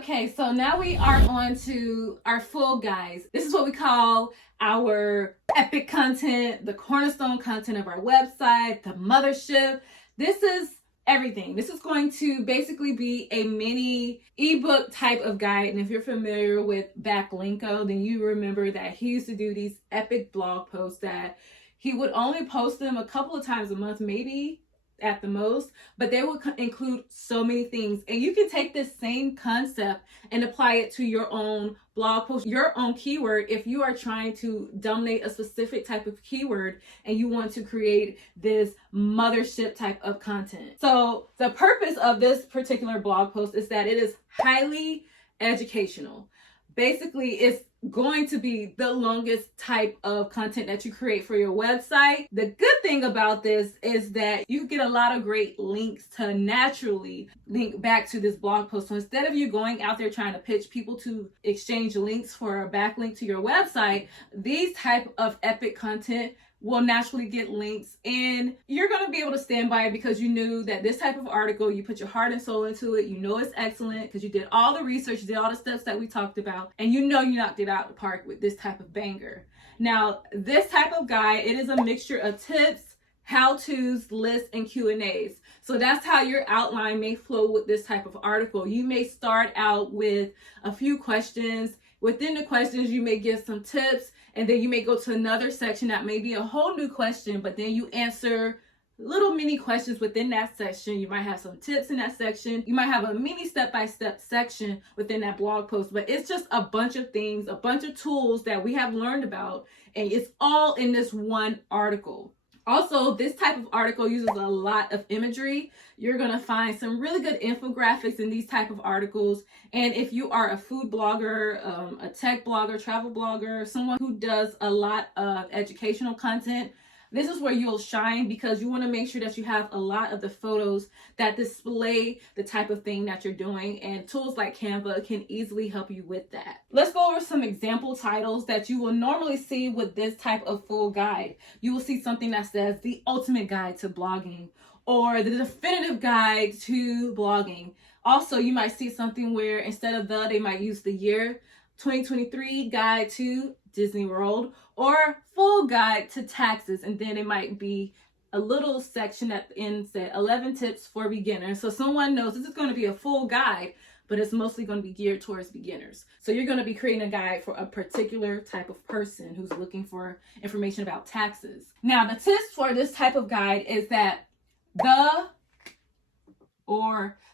Okay, so now we are on to our full guides. This is what we call our epic content, the cornerstone content of our website, the mothership. This is everything. This is going to basically be a mini ebook type of guide. And if you're familiar with Backlinko, then you remember that he used to do these epic blog posts that he would only post them a couple of times a month, maybe at the most, but they would include so many things. And you can take this same concept and apply it to your own blog post, your own keyword. If you are trying to dominate a specific type of keyword and you want to create this mothership type of content. So the purpose of this particular blog post is that it is highly educational. Basically, it's going to be the longest type of content that you create for your website. The good thing about this is that you get a lot of great links to naturally link back to this blog post. So instead of you going out there trying to pitch people to exchange links for a backlink to your website, these type of epic content will naturally get links, and you're going to be able to stand by it because you knew that this type of article, you put your heart and soul into it. You know it's excellent because you did all the research, you did all the steps that we talked about, and you know you knocked it out of the park with this type of banger. Now, this type of guide, it is a mixture of tips, how-tos, lists, and Q&As. So that's how your outline may flow with this type of article. You may start out with a few questions. Within the questions, you may give some tips, and then you may go to another section that may be a whole new question, but then you answer little mini questions within that section. You might have some tips in that section. You might have a mini step-by-step section within that blog post, but it's just a bunch of things, a bunch of tools that we have learned about, and it's all in this one article. Also, this type of article uses a lot of imagery. You're going to find some really good infographics in these type of articles. And if you are a food blogger, a tech blogger, travel blogger, someone who does a lot of educational content, this is where you'll shine because you want to make sure that you have a lot of the photos that display the type of thing that you're doing, and tools like Canva can easily help you with that. Let's go over some example titles that you will normally see with this type of full guide. You will see something that says the ultimate guide to blogging or the definitive guide to blogging. Also, you might see something where instead of they might use the year 2023 guide to Disney World or full guide to taxes, and then it might be a little section at the end that 11 tips for beginners. So someone knows this is going to be a full guide, but it's mostly going to be geared towards beginners. So you're going to be creating a guide for a particular type of person who's looking for information about taxes. Now, the tips for this type of guide is that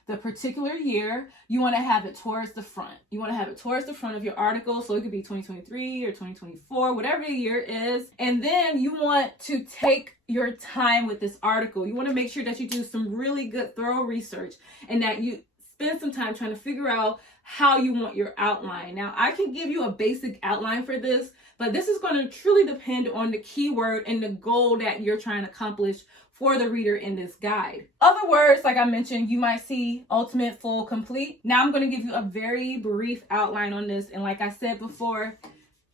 the particular year, you want to have it towards the front. You want to have it towards the front of your article. So it could be 2023 or 2024, whatever the year is. And then you want to take your time with this article. You want to make sure that you do some really good, thorough research and that you spend some time trying to figure out how you want your outline. Now, I can give you a basic outline for this, but this is going to truly depend on the keyword and the goal that you're trying to accomplish for the reader in this guide. Other words, like I mentioned, you might see ultimate, full, complete. Now I'm going to give you a very brief outline on this. And like I said before,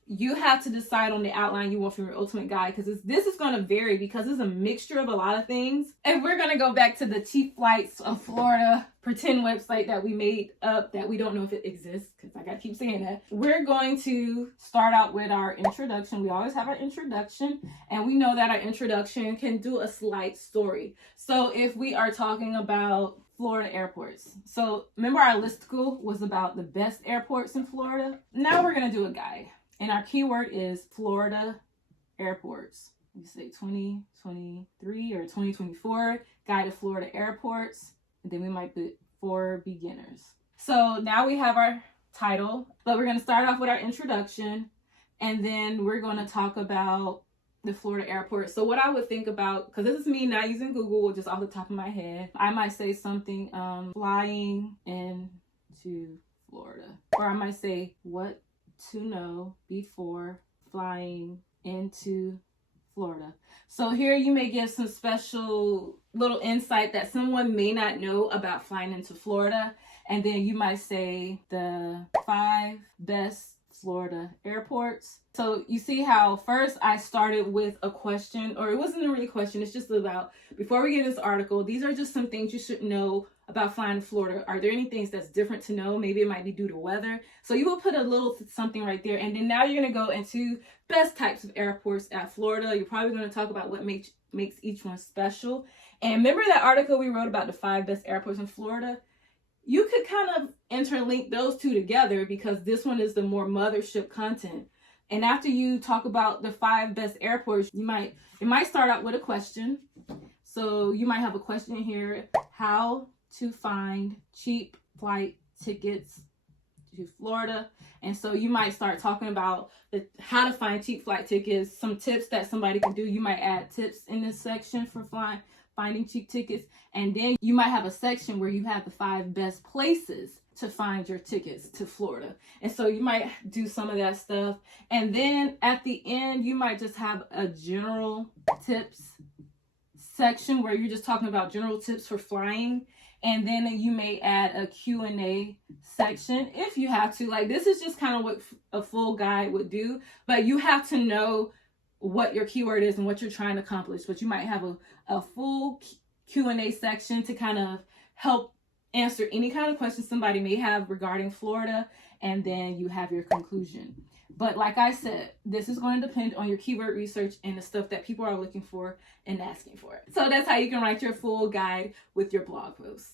you have to decide on the outline you want from your ultimate guide because this is going to vary because it's a mixture of a lot of things. And we're going to go back to the cheap flights of Florida pretend website that we made up that we don't know if it exists because I got to keep saying that. We're going to start out with our introduction. We always have our introduction, and we know that our introduction can do a slight story. So if we are talking about Florida airports. So remember our listicle was about the best airports in Florida? Now we're going to do a guide. And our keyword is Florida airports. You say 2023 or 2024, guide to Florida airports. And then we might put for beginners. So now we have our title, but we're going to start off with our introduction. And then we're going to talk about the Florida airport. So what I would think about, because this is me not using Google, just off the top of my head, I might say something flying into Florida. Or I might say what to know before flying into Florida. So here you may give some special little insight that someone may not know about flying into Florida. And then you might say the 5 best Florida airports. So you see how first I started with a question, or it wasn't really a question, it's just about, before we get this article, these are just some things you should know about flying to Florida. Are there any things that's different to know? Maybe it might be due to weather. So you will put a little something right there. And then now you're going to go into best types of airports at Florida. You're probably going to talk about what makes each one special. And remember that article we wrote about the 5 best airports in Florida? You could kind of interlink those two together because this one is the more mothership content. And after you talk about the 5 best airports, it might start out with a question. So you might have a question here: how to find cheap flight tickets to Florida. And so you might start talking about how to find cheap flight tickets, some tips that somebody can do. You might add tips in this section for finding cheap tickets. And then you might have a section where you have the 5 best places to find your tickets to Florida. And so you might do some of that stuff. And then at the end, you might just have a general tips section where you're just talking about general tips for flying. And then you may add a Q&A section if you have to. Like, this is just kind of what a full guide would do, but you have to know what your keyword is and what you're trying to accomplish. But you might have a full Q&A section to kind of help answer any kind of questions somebody may have regarding Florida. And then you have your conclusion. But like I said, this is going to depend on your keyword research and the stuff that people are looking for and asking for. So that's how you can write your full guide with your blog post.